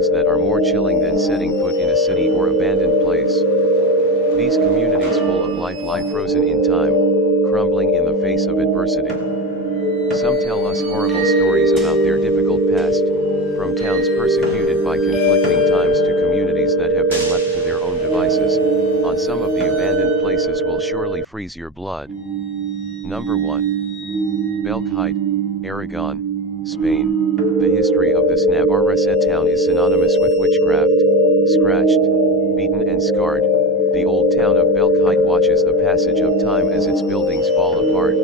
feelings that are more chilling than setting foot in a city or abandoned place. These communities full of life lie frozen in time, crumbling in the face of adversity. Some tell us horrible stories about their difficult past, from towns persecuted by conflicting times to communities that have been left to their own devices. On some of the abandoned places will surely freeze your blood. Number 1. Belkite, Aragon, Spain. The history of this Navarrese town is synonymous with witchcraft. Scratched, beaten and scarred, the old town of Belkite watches the passage of time as its buildings fall apart.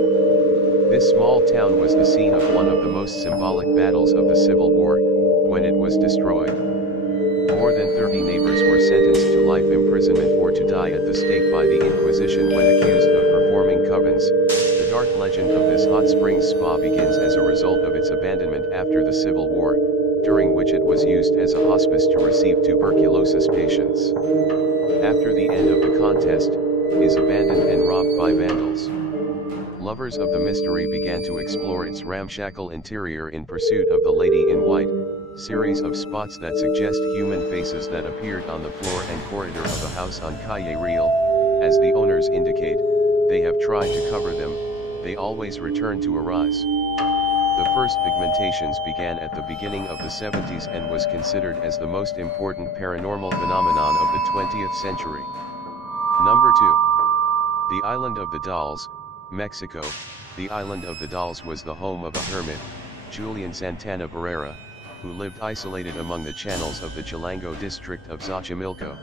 This small town was the scene of one of the most symbolic battles of the Civil War, when it was destroyed. More than 30 neighbors were sentenced to life imprisonment or to die at the stake by the Inquisition when accused of performing covens. The dark legend of this hot springs spa begins as a result of its abandonment after the Civil War, during which it was used as a hospice to receive tuberculosis patients. After the end of the contest, is abandoned and robbed by vandals. Lovers of the mystery began to explore its ramshackle interior in pursuit of the Lady in White, series of spots that suggest human faces that appeared on the floor and corridor of a house on Calle Real. As the owners indicate, they have tried to cover them, they always return to arise. The first pigmentations began at the beginning of the 70s and was considered as the most important paranormal phenomenon of the 20th century. Number 2. The Island of the Dolls, Mexico. The Island of the Dolls was the home of a hermit, Julian Santana Barrera, who lived isolated among the channels of the Chilango district of Xochimilco.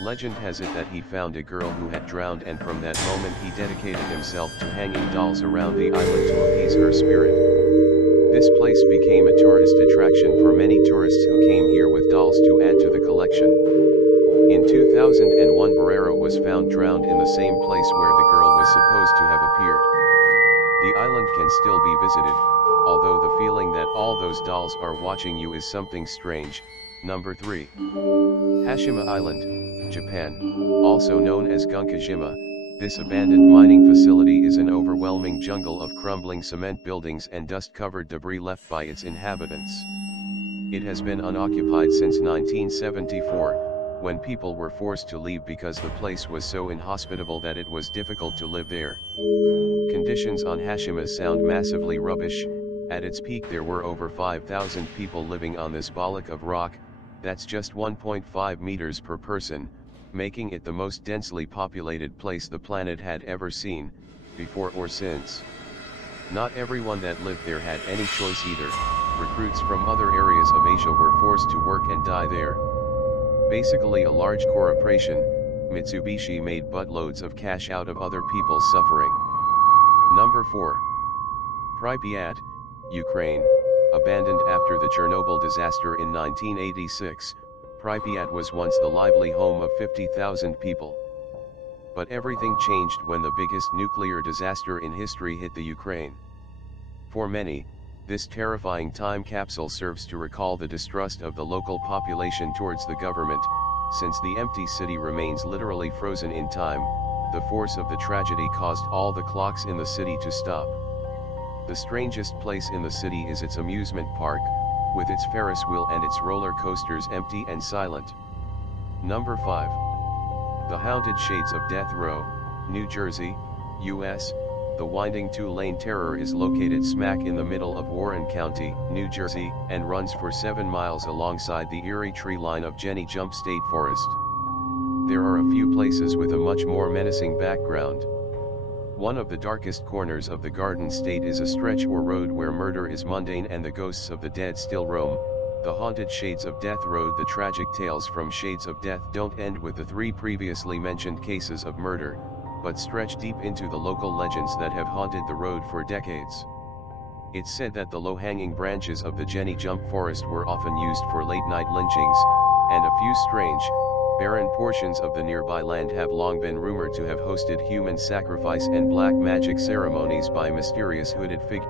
Legend has it that he found a girl who had drowned, and from that moment he dedicated himself to hanging dolls around the island to appease her spirit. This place became a tourist attraction for many tourists who came here with dolls to add to the collection. In 2001, Barrera was found drowned in the same place where the girl was supposed to have appeared. The island can still be visited, although the feeling that all those dolls are watching you is something strange. Number 3. Hashima Island, Japan. Also known as Gunkajima, this abandoned mining facility is an overwhelming jungle of crumbling cement buildings and dust-covered debris left by its inhabitants. It has been unoccupied since 1974, when people were forced to leave because the place was so inhospitable that it was difficult to live there. Conditions on Hashima sound massively rubbish. At its peak there were over 5,000 people living on this bollock of rock, that's just 1.5 meters per person, making it the most densely populated place the planet had ever seen, before or since. Not everyone that lived there had any choice either. Recruits from other areas of Asia were forced to work and die there. Basically a large corporation, Mitsubishi made buttloads of cash out of other people's suffering. Number 4. Pripyat, Ukraine. Abandoned after the Chernobyl disaster in 1986, Pripyat was once the lively home of 50,000 people. But everything changed when the biggest nuclear disaster in history hit the Ukraine. For many, this terrifying time capsule serves to recall the distrust of the local population towards the government. Since the empty city remains literally frozen in time, the force of the tragedy caused all the clocks in the city to stop. The strangest place in the city is its amusement park, with its Ferris wheel and its roller coasters empty and silent. Number 5. The Haunted Shades of Death Row, New Jersey, U.S. The winding two-lane terror is located smack in the middle of Warren County, New Jersey, and runs for 7 miles alongside the Erie tree line of Jenny Jump State Forest. There are a few places with a much more menacing background. One of the darkest corners of the Garden State is a stretch or road where murder is mundane and the ghosts of the dead still roam. The Haunted Shades of Death Road. The tragic tales from Shades of Death don't end with the 3 previously mentioned cases of murder, but stretch deep into the local legends that have haunted the road for decades. It's said that the low-hanging branches of the Jenny Jump Forest were often used for late-night lynchings, and a few strange, barren portions of the nearby land have long been rumored to have hosted human sacrifice and black magic ceremonies by mysterious hooded figures.